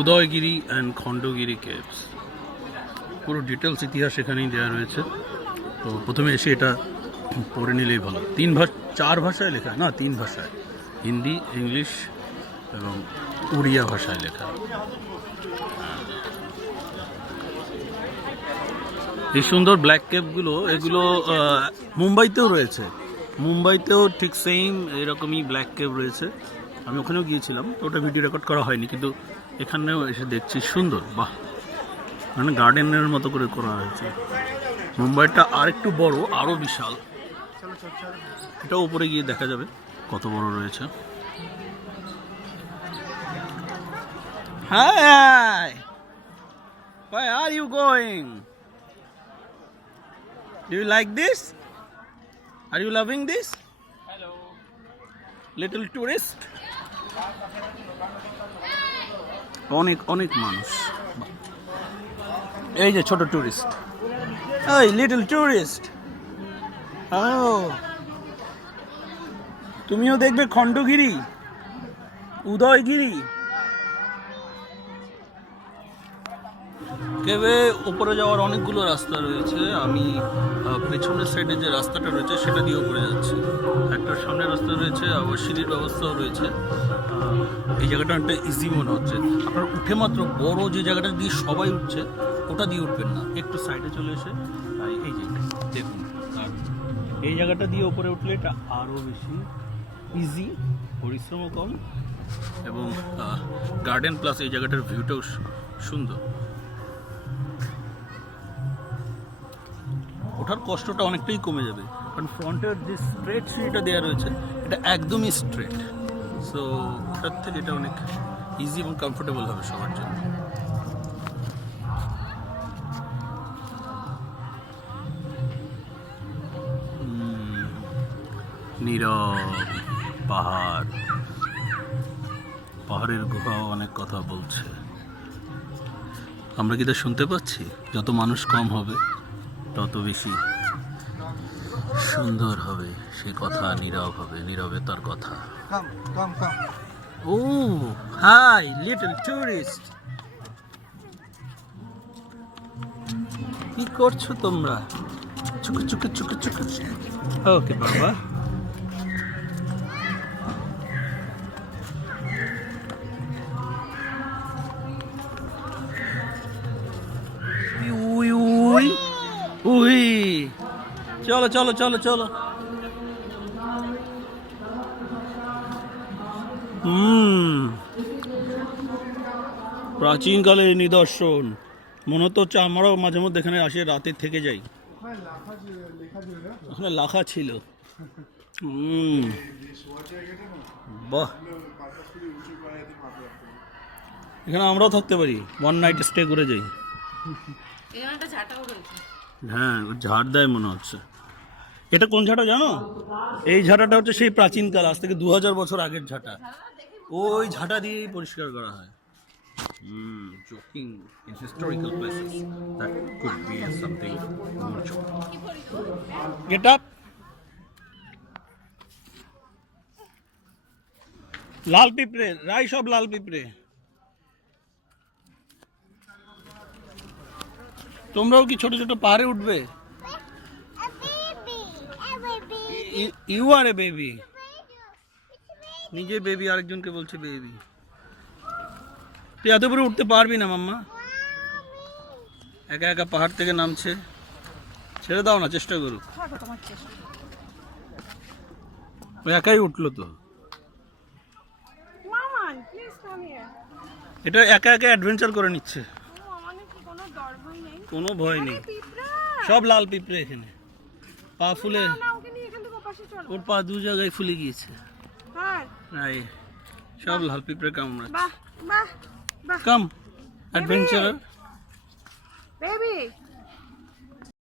Udayagiri and Khandagiri caves পুরো details ইতিহাস এখানেই দেওয়া রয়েছে। তো প্রথমে এসে এটা পড়ে নিলেই ভালো। তিন ভাষা চার ভাষায় লেখা। না, তিন ভাষায়। হিন্দি, ইংলিশ এবং উড়িয়া ভাষায় লেখা। এই সুন্দর ব্ল্যাক কেপগুলো এগুলো মুম্বাইতেও রয়েছে। মুম্বাইতেও ঠিক সেম এরকমই ব্ল্যাক কেপ রয়েছে। আমি ওখানেও গিয়েছিলাম। তো ওটা ভিডিও রেকর্ড করা হয়নি, কিন্তু এখানেও এসে দেখছি সুন্দর বাহ মানে গার্ডেনের মতো করে করা হয়েছে মুম্বাইটা আর একটু বড় আরও বিশাল এটা উপরে গিয়ে দেখা যাবে কত বড় রয়েছে hi Where are you going? Do you like this? Are you loving this? Hello. Little tourist? অনেক অনেক মানুষ। এই যে ছোট ট্যুরিস্ট এই লিটল ট্যুরিস্ট ও তুমিও দেখবে খণ্ডগিরি, উদয়গিরি। কেবে উপরে যাওয়ার অনেকগুলো রাস্তা রয়েছে। আমি পেছনের সাইডে যে রাস্তাটা রয়েছে, সেটা দিয়ে উপরে যাচ্ছি। একটা সামনের রাস্তা রয়েছে, আবার সিঁড়ির ব্যবস্থাও রয়েছে। এই জায়গাটা একটা ইজি মনে হচ্ছে। আপনার উঠে মাত্র বড় যে জায়গাটা দিয়ে সবাই উঠছে, ওটা দিয়ে উঠবেন না। একটু সাইডে চলে এসে এই যে, দেখুন এই জায়গাটা দিয়ে উপরে উঠলে এটা আরও বেশি ইজি পরিশ্রমও কম এবং গার্ডেন প্লাস এই জায়গাটার ভিউটাও সুন্দর। ওঠার কষ্টটা অনেকটাই কমে যাবে। কারণ ফ্রন্টের যে স্ট্রেট সিঁড়িটা দেওয়া রয়েছে, এটা একদমই স্ট্রেট সো ওটার থেকে এটা অনেক ইজি এবং কমফোর্টেবল হবে সবার জন্য। নীরব, পাহাড়। পাহাড়ের গুহাও অনেক কথা বলছে। আমরা কি তা শুনতে পাচ্ছি? যত মানুষ কম হবে তত বেশি সুন্দর হবে সে কথা নীরব হবে নীরবে তার কথা. Oh hi little tourist. কি করছ তোমরা? চুকে চুকে চুকে চুকে। ওকে বাবা। চলো চলো চলো চলো। প্রাচীনকালের নিদর্শন। মনে তো হচ্ছে আমরাও মাঝে মধ্যে এখানে আসে, রাতে থেকে যাই। ওখানে লাখা ছিল। এখানে আমরাও থাকতে পারি। ওয়ান নাইট স্টে করে যাই। হ্যাঁ ঝাড় দেয় মনে হচ্ছে। এটা কোন ঝাঁটা জানো? এই ঝাঁটাটা হচ্ছে সেই প্রাচীনকাল আজ থেকে দু হাজার বছর আগের ঝাঁটা। ওই ঝাঁটা দিয়েই পরিষ্কার করা হয়। লাল পিঁপড়ে রাই সব লাল পিঁপড়ে। তোমরাও কি ছোট ছোট পাহাড়ে উঠবে. ইউ আর এ বেবি নিজে বেবি আরেকজনকে বলছে বেবি তুই এত উপরে উঠতে পারবি না মাম্মা। একা একা পাহাড় থেকে নামছে। ছেড়ে দাও না চেষ্টা করুক। ও একাই উঠল তো। এটা একা একা অ্যাডভেঞ্চার করে নিচ্ছে। কোনো ভয় নেই। সব লাল পিঁপড়ে এখানে। পা ফুলে ওর পা দু জায়গায় ফুলে গিয়েছে। সব লাল পিঁপড়ে কামড়া বাহ বাহ বাহ। কাম অ্যাডভেঞ্চার বেবি